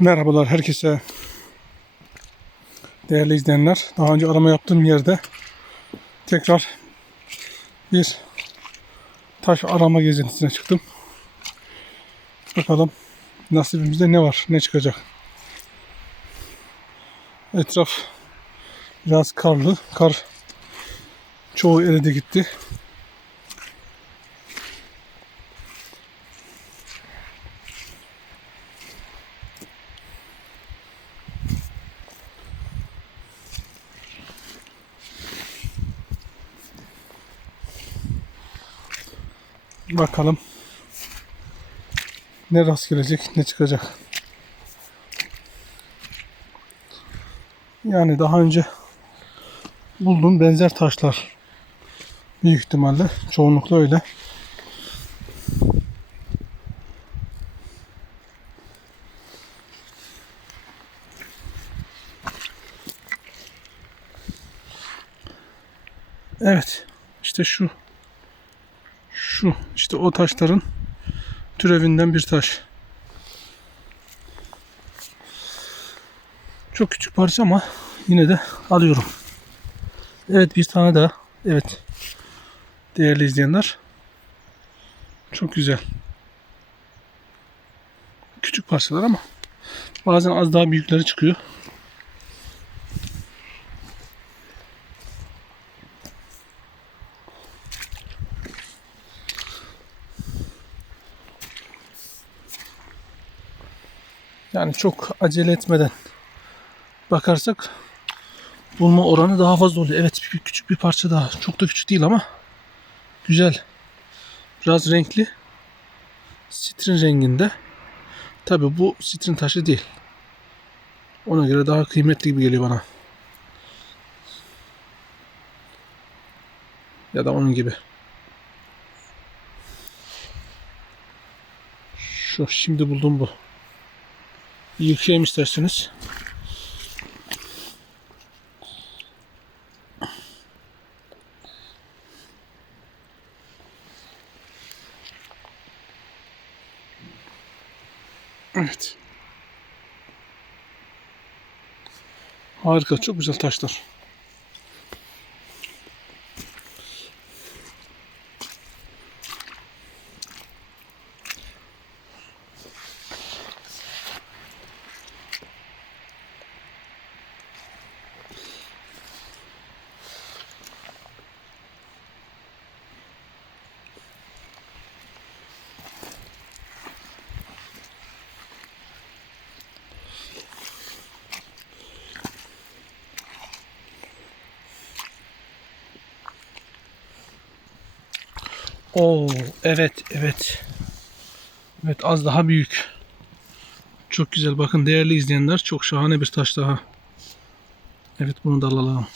Merhabalar herkese. Değerli izleyenler, daha önce arama yaptığım yerde tekrar bir taş arama gezintisine çıktım. Bakalım nasibimizde ne var, ne çıkacak. Etraf biraz karlı. Kar çoğu eridi gitti. Bakalım ne rast gelecek, ne çıkacak. Yani daha önce bulduğum benzer taşlar büyük ihtimalle çoğunlukla öyle. Evet. işte şu şu işte o taşların türevinden bir taş. Çok küçük parça ama yine de alıyorum. Evet bir tane daha. Evet. Değerli izleyenler. Çok güzel. Küçük parçalar ama bazen az daha büyükleri çıkıyor. Yani çok acele etmeden bakarsak bulma oranı daha fazla oluyor. Evet küçük bir parça daha. Çok da küçük değil ama güzel. Biraz renkli. Sitrin renginde. Tabi bu sitrin taşı değil. Ona göre daha kıymetli gibi geliyor bana. Ya da onun gibi. Şu şimdi bulduğum bu. Yıkayayım isterseniz. Evet. Harika, çok güzel taşlar. Oo, evet, evet. Evet, az daha büyük. Çok güzel. Bakın değerli izleyenler, çok şahane bir taş daha. Evet, bunu da alalım.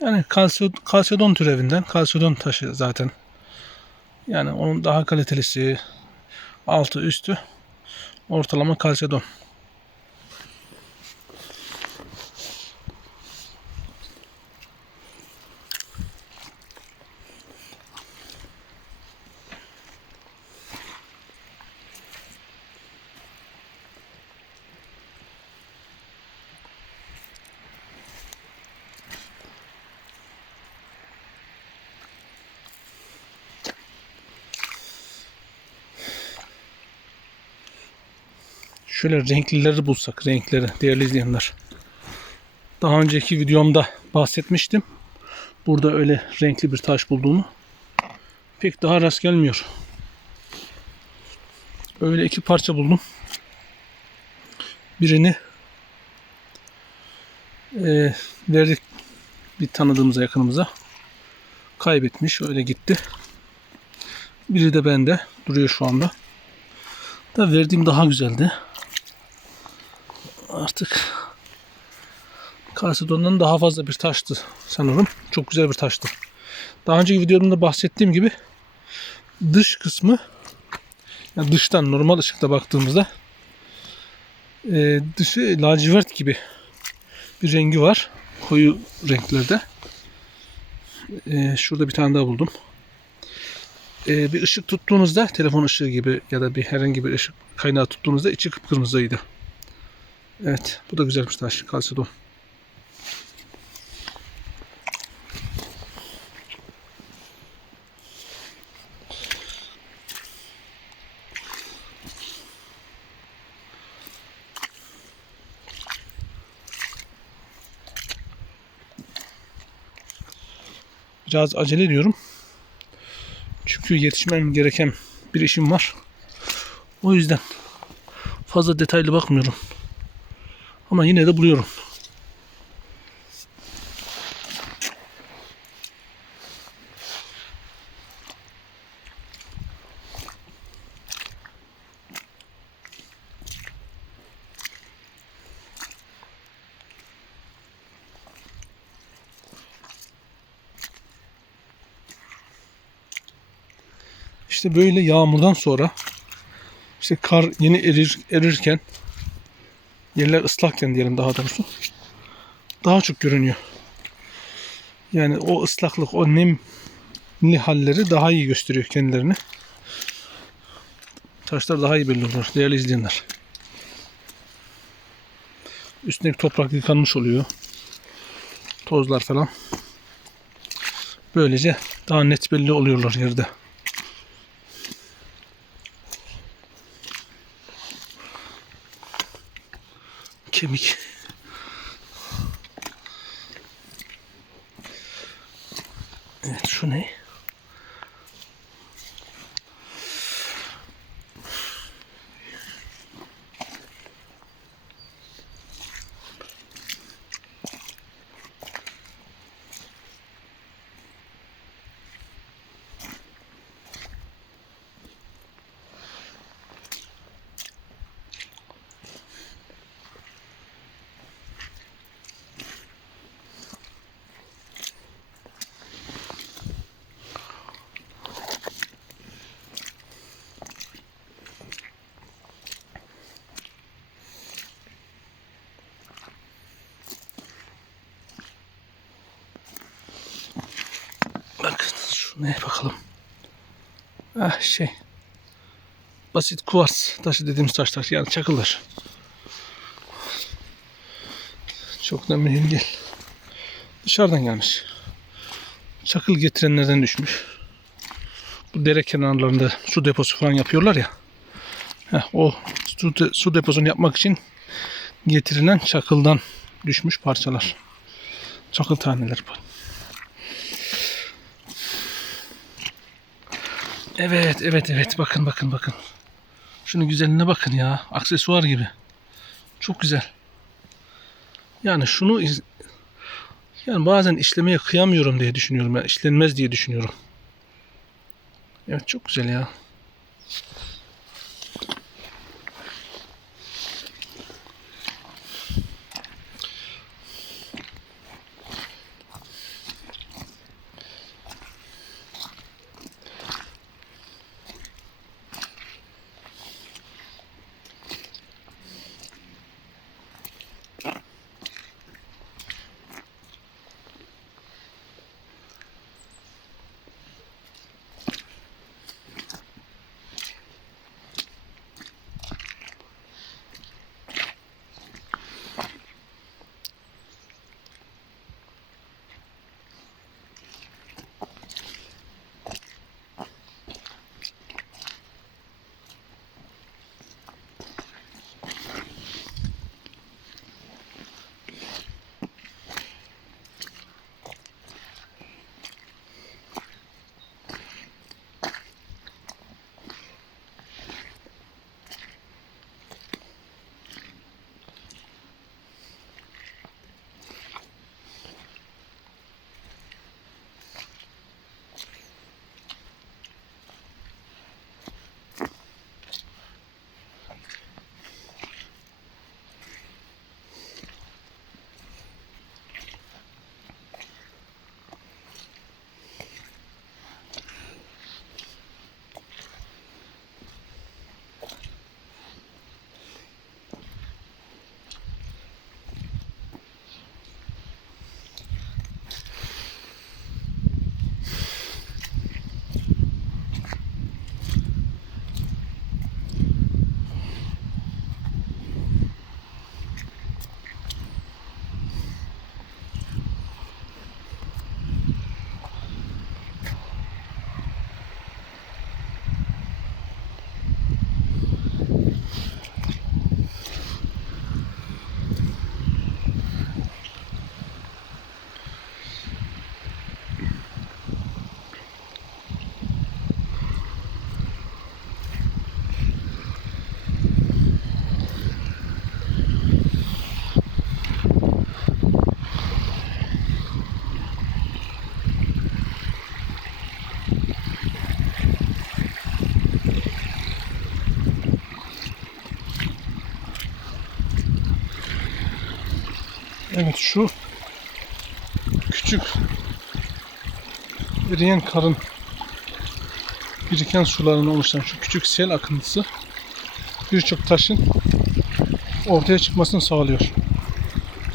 Yani kalsiyo, kalsiyodon türevinden, kalsiyodon taşı zaten. Yani onun daha kalitelisi, altı üstü ortalama kalsiyodon. Şöyle renklileri bulsak, renkleri değerli izleyenler. Daha önceki videomda bahsetmiştim. Burada öyle renkli bir taş bulduğumu. Pek daha rast gelmiyor. Öyle iki parça buldum. Birini e, verdik bir tanıdığımıza yakınımıza. Kaybetmiş öyle gitti. Biri de bende duruyor şu anda. Da verdiğim daha güzeldi artık Kalsedon'dan daha fazla bir taştı sanırım. Çok güzel bir taştı. Daha önceki videomda bahsettiğim gibi dış kısmı yani dıştan normal ışıkta baktığımızda e, dışı lacivert gibi bir rengi var. Koyu renklerde. E, şurada bir tane daha buldum. e, bir ışık tuttuğunuzda telefon ışığı gibi ya da bir herhangi bir ışık kaynağı tuttuğunuzda içi kıpkırmızıydı. Evet bu da güzelmiş taş kalsedon. Biraz acele ediyorum. Çünkü yetişmem gereken bir işim var. O yüzden fazla detaylı bakmıyorum. Ama yine de buluyorum. İşte böyle yağmurdan sonra işte kar yeni erir, erirken yerler ıslakken diyelim daha doğrusu daha çok görünüyor. Yani o ıslaklık, o nemli halleri daha iyi gösteriyor kendilerini. Taşlar daha iyi belli oluyor değerli izleyenler. Üstündeki toprak yıkanmış oluyor. Tozlar falan. Böylece daha net belli oluyorlar yerde. Kemik. Ne bakalım. Ah şey. Basit kuvars taşı dediğimiz taşlar yani çakıllar. Çok da mühim değil. Dışarıdan gelmiş. Çakıl getirenlerden düşmüş. Bu dere kenarlarında su deposu falan yapıyorlar ya. Heh, o su, de- su deposunu yapmak için getirilen çakıldan düşmüş parçalar. Çakıl taneleri. Evet, evet, evet. Bakın, bakın, bakın. Şunun güzelliğine bakın ya. Aksesuar gibi. Çok güzel. Yani şunu yani bazen işlemeye kıyamıyorum diye düşünüyorum. Yani işlenmez diye düşünüyorum. Evet, çok güzel ya. Evet şu küçük eriyen karın biriken sularından oluşan şu küçük sel akıntısı birçok taşın ortaya çıkmasını sağlıyor.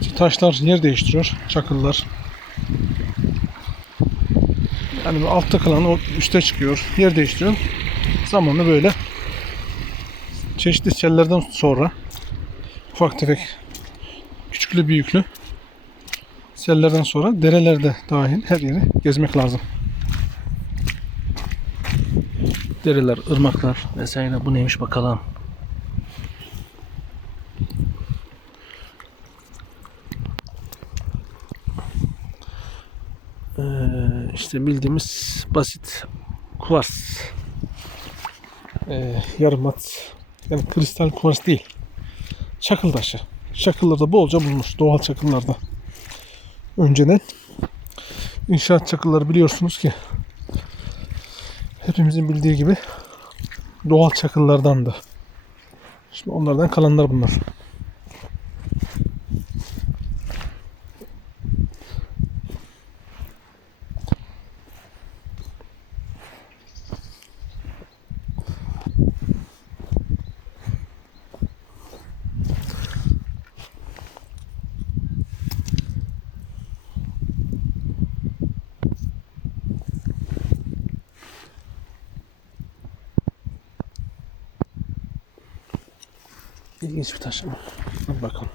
İşte taşlar yer değiştiriyor, çakıllar. Yani altta kalan o üste çıkıyor, yer değiştiriyor. Zamanla böyle çeşitli sellerden sonra ufak tefek küçüklü büyüklü sellerden sonra derelerde dahil her yeri gezmek lazım. Dereler, ırmaklar vesaire bu neymiş bakalım. Ee, işte bildiğimiz basit kuvars. Ee, yarım at. Yani kristal kuvars değil. Çakıl taşı. Çakıllarda bolca bulunmuş. Doğal çakıllarda. Önceden inşaat çakılları biliyorsunuz ki hepimizin bildiği gibi doğal çakıllardandı. Şimdi onlardan kalanlar bunlar. İlginç bir taş ama. Hadi bakalım.